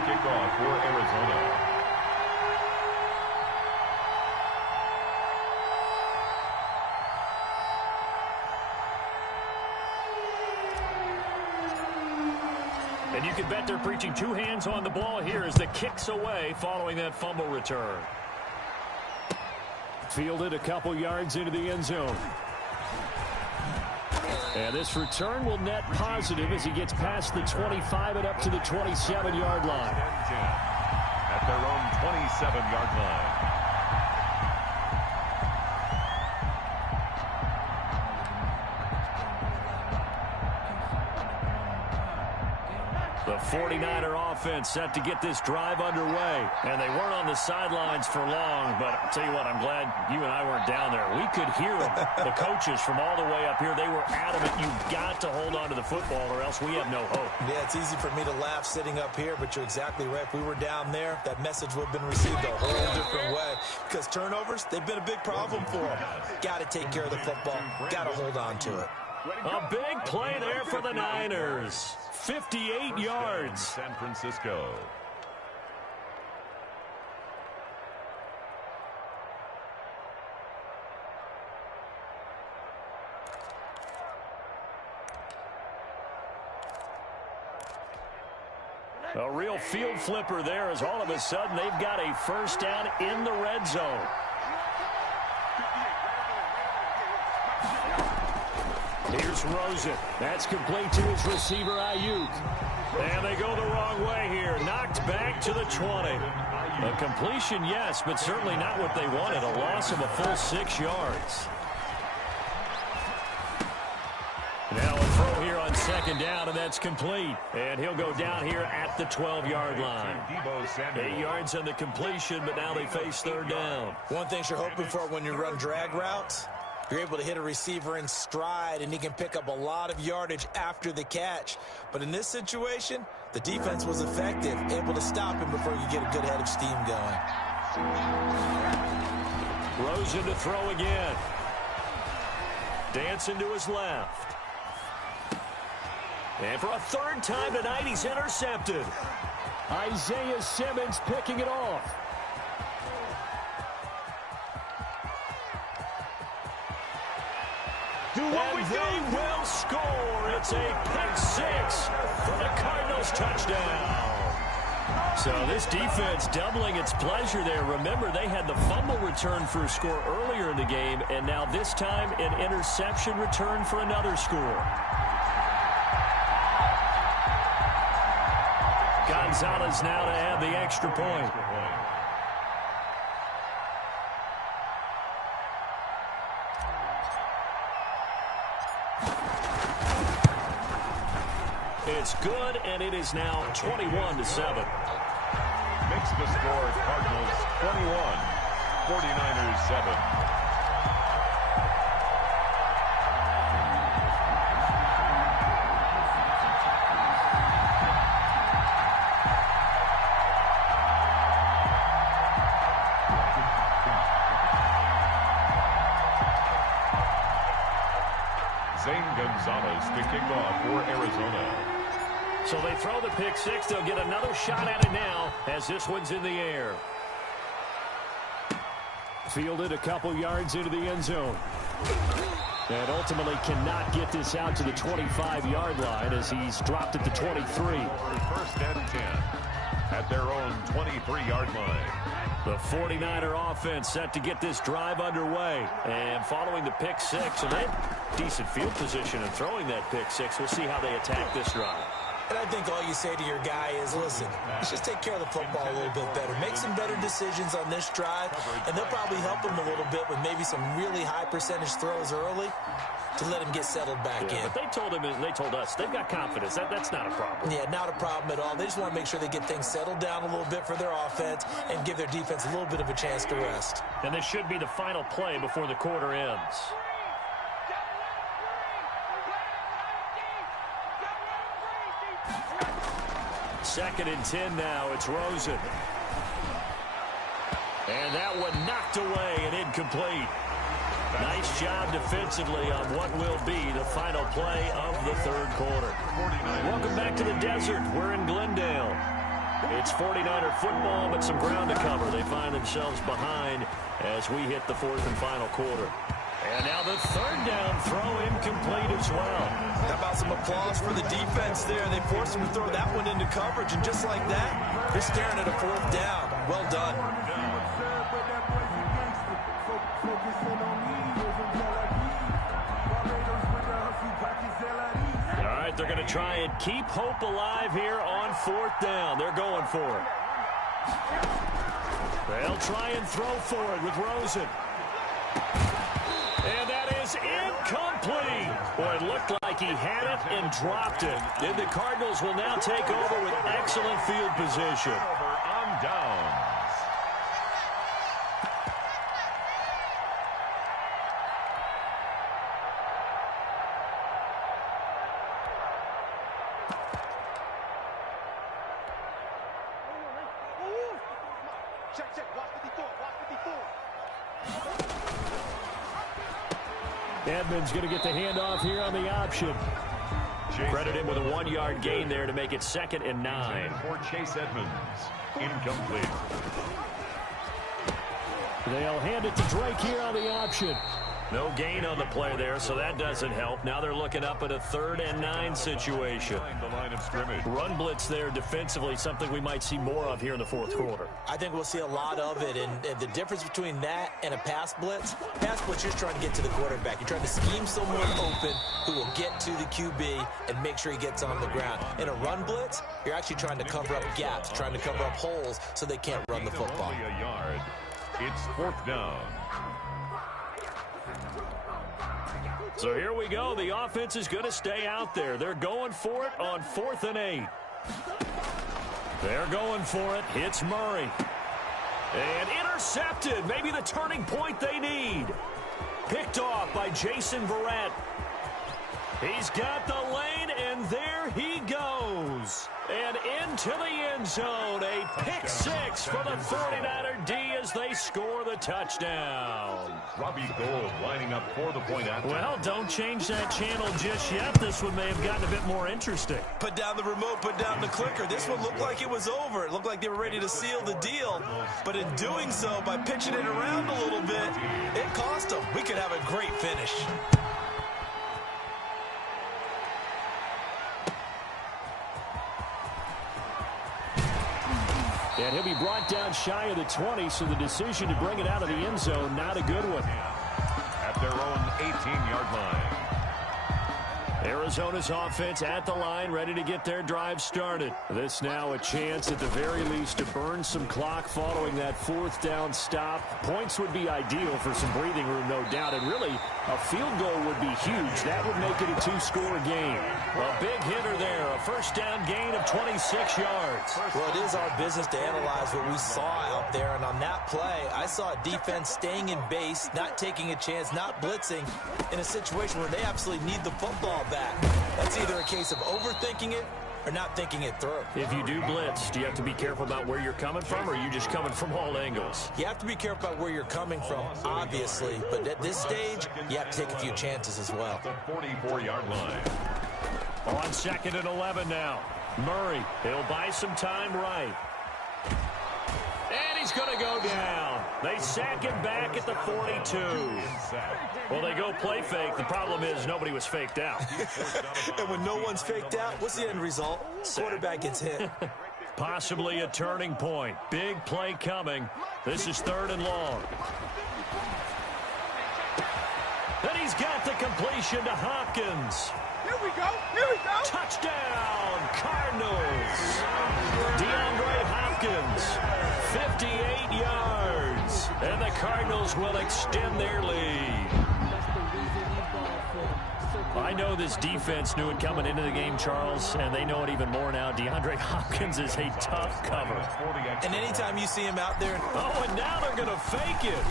kickoff for Arizona. And you can bet they're preaching two hands on the ball here as the kick's away following that fumble return. Fielded a couple yards into the end zone. And this return will net positive as he gets past the 25 and up to the 27-yard line. At their own 27-yard line. The 49er offense set to get this drive underway. And they weren't on the sidelines for long, but I'll tell you what, I'm glad you and I weren't down there. We could hear them. The coaches from all the way up here, they were adamant, you've got to hold on to the football or else we have no hope. Yeah, it's easy for me to laugh sitting up here, but you're exactly right. If we were down there, that message would have been received a whole different way. Because turnovers, they've been a big problem for them. Got to take care of the football. Got to hold on to it. A big play there for the Niners. 58 yards. San Francisco. A real field flipper there as all of a sudden they've got a first down in the red zone. Here's Rosen. That's complete to his receiver, Ayuk. And they go the wrong way here. Knocked back to the 20. A completion, yes, but certainly not what they wanted. A loss of a full 6 yards. Now a throw here on second down, and that's complete. And he'll go down here at the 12-yard line. 8 yards on the completion, but now they face third down. One thing you're hoping for when you run drag routes, you're able to hit a receiver in stride, and he can pick up a lot of yardage after the catch. But in this situation, the defense was effective, able to stop him before you get a good head of steam going. Rosen to throw again. Dancing to his left. And for a third time tonight, he's intercepted. Isaiah Simmons picking it off. And they will score. It's a pick six for the Cardinals touchdown. So this defense doubling its pleasure there. Remember, they had the fumble return for a score earlier in the game, and now this time an interception return for another score. Gonzalez now to have the extra point. It's good, and it is now 21-7. Makes the score Cardinals 21, 49ers 7. Gonzalez to kick off for Arizona. So they throw the pick six. They'll get another shot at it now as this one's in the air. Fielded a couple yards into the end zone. And ultimately cannot get this out to the 25-yard line as he's dropped at the 23. First and 10 at their own 23-yard line. The 49er offense set to get this drive underway. And following the pick six, and they have decent field position in throwing that pick six. We'll see how they attack this drive. And I think all you say to your guy is, listen, let's just take care of the football a little bit better. Make some better decisions on this drive, and they'll probably help him a little bit with maybe some really high percentage throws early to let him get settled back in. But they told him and they told us they've got confidence. That's not a problem. Yeah, not a problem at all. They just want to make sure they get things settled down a little bit for their offense and give their defense a little bit of a chance to rest. And this should be the final play before the quarter ends. Second and 10 now. It's Rosen. And that one knocked away and incomplete. Nice job defensively on what will be the final play of the third quarter. Welcome back to the desert. We're in Glendale. It's It's 49er football, but some ground to cover. They find themselves behind as we hit the fourth and final quarter. And now the third down throw incomplete as well. How about some applause for the defense there? They forced him to throw that one into coverage, and just like that, they're staring at a fourth down. Well done. All right, they're going to try and keep hope alive here on fourth down. They're going for it. They'll try and throw for it with Rosen. And that is incomplete. Boy, it looked like he had it and dropped it. And the Cardinals will now take over with excellent field position. On downs. Edmonds going to get the handoff here on the option. Credit him with a 1-yard gain there to make it 2nd and 9. For Chase Edmonds, incomplete. They'll hand it to Drake here on the option. No gain on the play there, so that doesn't help. Now they're looking up at a 3rd and 9 situation. The line of scrimmage. Run blitz there defensively, something we might see more of here in the fourth quarter. I think we'll see a lot of it, and the difference between that and a pass blitz, you're just trying to get to the quarterback. You're trying to scheme someone open who will get to the QB and make sure he gets on the ground. In a run blitz, you're actually trying to cover up gaps, trying to cover up holes so they can't run the football. Only a yard. It's 4th down. So here we go. The offense is going to stay out there. They're going for it on 4th and 8. They're going for it. Hits Murray. And intercepted. Maybe the turning point they need. Picked off by Jason Verrett. He's got the lane, and there he goes. And into the end zone. A pick 6 for the 49er D as they score the touchdown. Robbie Gould lining up for the point after. Well, don't change that channel just yet. This one may have gotten a bit more interesting. Put down the remote, put down the clicker. This one looked like it was over. It looked like they were ready to seal the deal. But in doing so, by pitching it around a little bit, it cost them. We could have a great finish. And he'll be brought down shy of the 20, so the decision to bring it out of the end zone, not a good one. At their own 18-yard line. Arizona's offense at the line, ready to get their drive started. This now a chance at the very least to burn some clock following that 4th down stop. Points would be ideal for some breathing room, no doubt. And really, a field goal would be huge. That would make it a 2-score game. A big hitter there, a 1st down gain of 26 yards. Well, it is our business to analyze what we saw out there. And on that play, I saw a defense staying in base, not taking a chance, not blitzing in a situation where they absolutely need the football back. That's either a case of overthinking it or not thinking it through. If you do blitz, do you have to be careful about where you're coming from, or are you just coming from all angles? You have to be careful about where you're coming from, obviously. But at this stage, you have to take a few chances as well. The 44-yard line. On 2nd and 11 now. Murray, he'll buy some time right. And he's going to go down. They sack him back at the 42. Well, they go play fake. The problem is nobody was faked out. And when no one's faked out, what's the end result? Quarterback gets hit. Possibly a turning point. Big play coming. This is 3rd and long. And he's got the completion to Hopkins. Here we go. Here we go. Touchdown, Cardinals. DeAndre Hopkins, 58 yards. And the Cardinals will extend their lead. I know this defense knew it coming into the game, Charles, and they know it even more now. DeAndre Hopkins is a tough cover. And anytime you see him out there... Oh, and now they're going to fake it.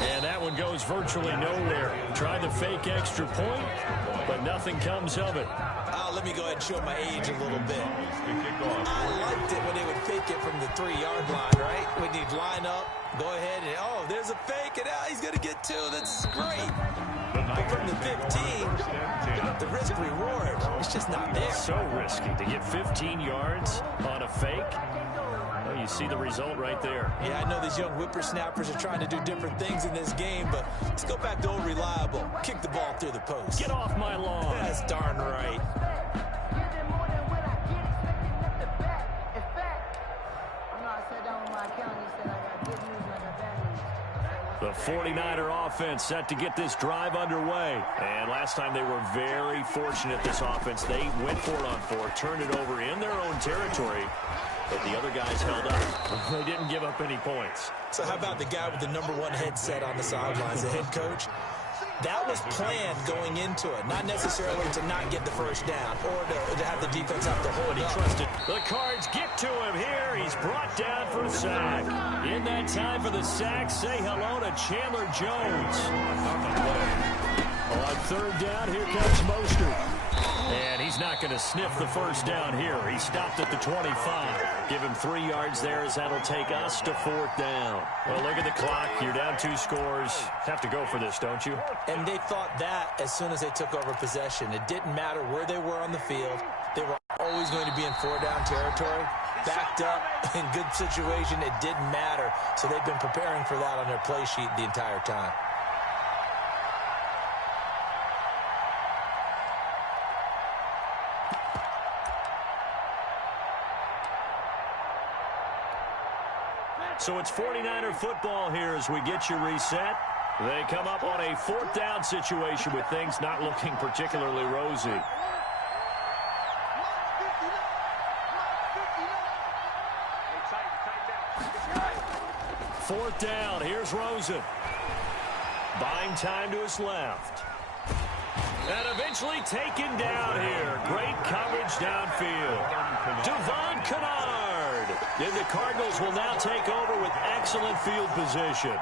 And that one goes virtually nowhere. Tried the fake extra point, but nothing comes of it. Let me go ahead and show my age a little bit. I liked it when they would fake it from the 3-yard line, right? When you'd line up, go ahead, and, oh, there's a fake, and he's going to get 2. That's great. But from the 15, the risk-reward, it's just not there. So risky to get 15 yards on a fake. Well, you see the result right there. Yeah, I know these young whippersnappers are trying to do different things in this game, but let's go back to old reliable. Kick the ball through the post. Get off my lawn. That's darn right. The 49er offense set to get this drive underway. And last time they were very fortunate, this offense. They went for it on fourth, turned it over in their own territory, but the other guys held up. They didn't give up any points. So how about the guy with the #1 headset on the sidelines, the head coach? That was planned going into it, not necessarily to not get the first down or to have the defense have to hold He up. trusted. The Cards get to him here. He's brought down for a sack. In that time for the sack, say hello to Chandler Jones. On third down, here comes Mostert. And he's not going to sniff the first down here. He stopped at the 25. Give him 3 yards there as that'll take us to fourth down. Well, look at the clock. You're down 2 scores. Have to go for this, don't you? And they thought that as soon as they took over possession. It didn't matter where they were on the field. They were always going to be in 4-down territory. Backed up, in good situation, it didn't matter. So they've been preparing for that on their play sheet the entire time. So it's 49er football here as we get you reset. They come up on a 4th down situation with things not looking particularly rosy. Fourth down. Here's Rosen. Buying time to his left. And eventually taken down here. Great coverage downfield. Devon Kennard. And the Cardinals will now take over with excellent field position.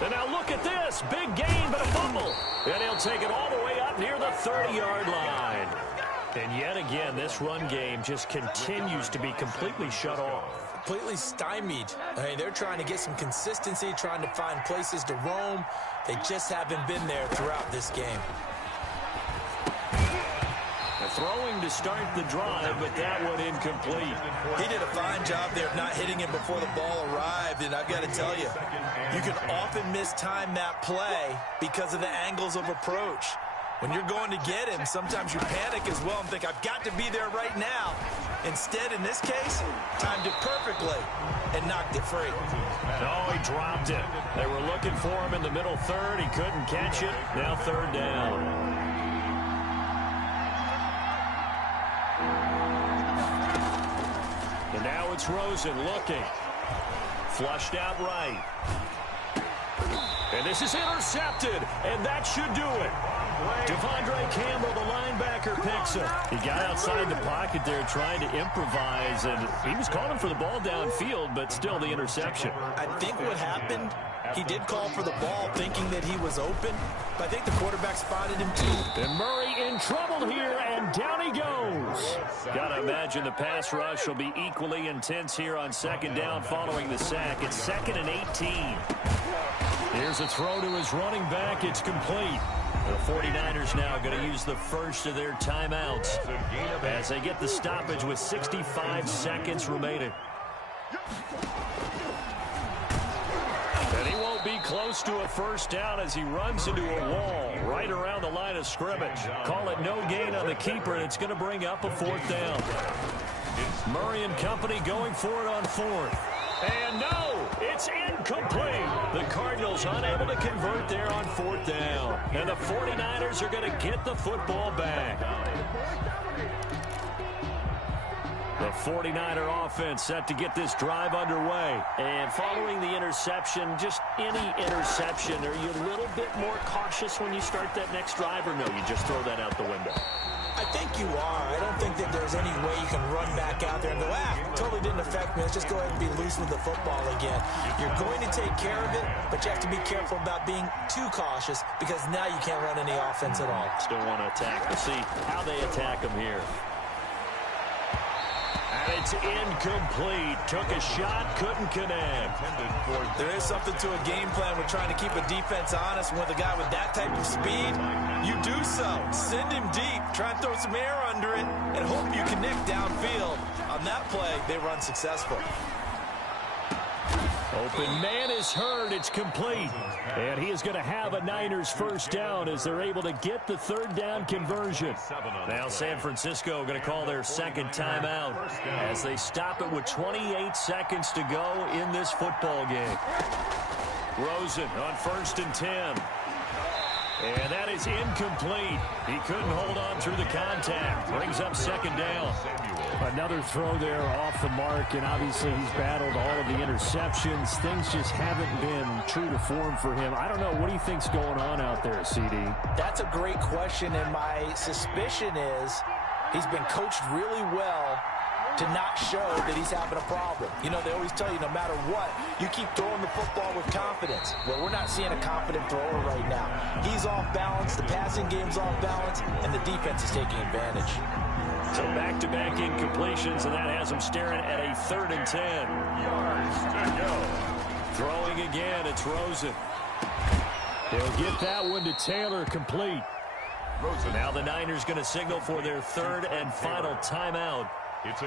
And now look at this. Big gain, but a fumble. And he'll take it all the way up near the 30-yard line. And yet again, this run game just continues to be completely shut off. Completely stymied. I mean, they're trying to get some consistency, trying to find places to roam. They just haven't been there throughout this game. Throwing to start the drive, but that one incomplete. He did a fine job there of not hitting him before the ball arrived, and I've got to tell you, you can often mistime that play because of the angles of approach. When you're going to get him, sometimes you panic as well and think, I've got to be there right now. Instead, in this case, timed it perfectly and knocked it free. No, he dropped it. They were looking for him in the middle third. He couldn't catch it. Now 3rd down. And now it's Rosen looking. Flushed out right. And this is intercepted, and that should do it. Devondre Campbell, the linebacker, picks him. He got outside the pocket there trying to improvise, and he was calling for the ball downfield, but still the interception. I think what happened, he did call for the ball thinking that he was open, but I think the quarterback spotted him too. And Murray in trouble here, and down he goes. Gotta imagine the pass rush will be equally intense here on 2nd down following the sack. It's 2nd and 18. Here's a throw to his running back. It's complete. The 49ers now going to use the first of their timeouts as they get the stoppage with 65 seconds remaining. And he won't be close to a first down as he runs into a wall right around the line of scrimmage. Call it no gain on the keeper, and it's going to bring up a 4th down. Murray and company going for it on 4th. And no, it's incomplete. The Cardinals unable to convert there on 4th down. And the 49ers are going to get the football back. The 49er offense set to get this drive underway. And following the interception, just any interception, are you a little bit more cautious when you start that next drive, or no, you just throw that out the window? I think you are. I don't think that there's any way you can run back out there and go, totally didn't affect me. Let's just go ahead and be loose with the football again. You're going to take care of it, but you have to be careful about being too cautious because now you can't run any offense at all. Still want to attack. We'll see how they attack him here. And it's incomplete. Took a shot, couldn't connect. There is something to a game plan with trying to keep a defense honest. With a guy with that type of speed, you do so. Send him deep. Try and throw some air under it and hope you connect downfield. On that play, they were unsuccessful. Open man is heard. It's complete. And he is going to have a Niners first down as they're able to get the third down conversion. Now San Francisco going to call their second timeout as they stop it with 28 seconds to go in this football game. Rosen on 1st and 10. And that is incomplete. He couldn't hold on through the contact. Brings up second down. Another throw there off the mark, and obviously he's battled all of the interceptions. Things just haven't been true to form for him. I don't know. What do you think's going on out there, CD? That's a great question, and my suspicion is he's been coached really well to not show that he's having a problem. You know, they always tell you no matter what, you keep throwing the football with confidence. Well, we're not seeing a confident thrower right now. He's off balance, the passing game's off balance, and the defense is taking advantage. So back-to-back incompletions, and that has him staring at a 3rd and 10. Yards to go. Throwing again, it's Rosen. They'll get that one to Taylor, complete. Rosen. Now the Niners going to signal for their 3rd and final timeout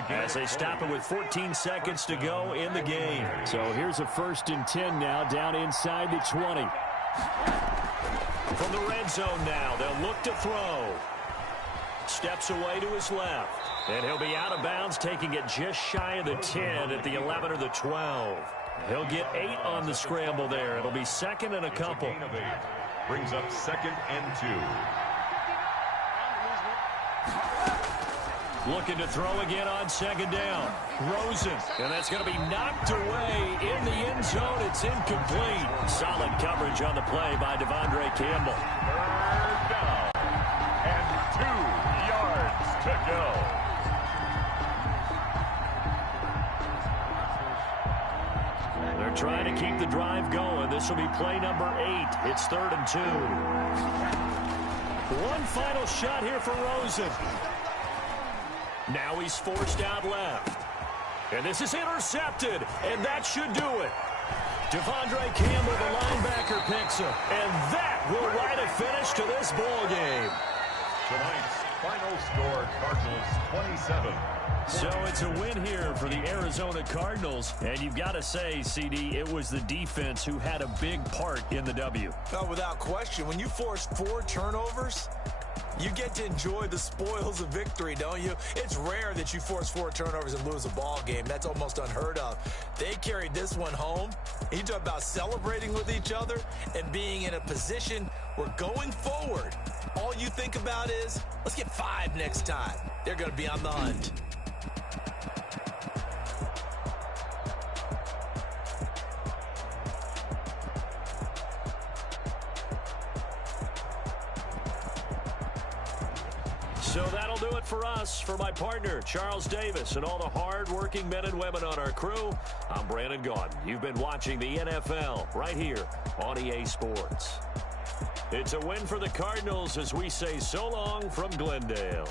as they stop it with 14 seconds to go in the game. So here's a 1st and 10 now, down inside the 20. From the red zone now, they'll look to throw. Steps away to his left. And he'll be out of bounds, taking it just shy of the 10 at the 11 or the 12. He'll get 8 on the scramble there. It'll be 2nd and a couple. Brings up 2nd and 2. Looking to throw again on 2nd down. Rosen. And that's going to be knocked away in the end zone. It's incomplete. Solid coverage on the play by Devondre Campbell. 3rd down. And 2 yards to go. They're trying to keep the drive going. This will be play number 8. It's 3rd and 2. One final shot here for Rosen. Now he's forced out left. And this is intercepted, and that should do it. Devondre Campbell, the linebacker, picks him. And that will write a finish to this ball game. Tonight's final score, Cardinals 27. So it's a win here for the Arizona Cardinals. And you've got to say, CD, it was the defense who had a big part in the W. No, without question. When you force 4 turnovers, you get to enjoy the spoils of victory, don't you? It's rare that you force 4 turnovers and lose a ball game. That's almost unheard of. They carried this one home. You talk about celebrating with each other and being in a position where going forward, all you think about is, let's get 5 next time. They're going to be on the hunt. So that'll do it for us. For my partner, Charles Davis, and all the hard-working men and women on our crew, I'm Brandon Gaudin. You've been watching the NFL right here on EA Sports. It's a win for the Cardinals as we say so long from Glendale.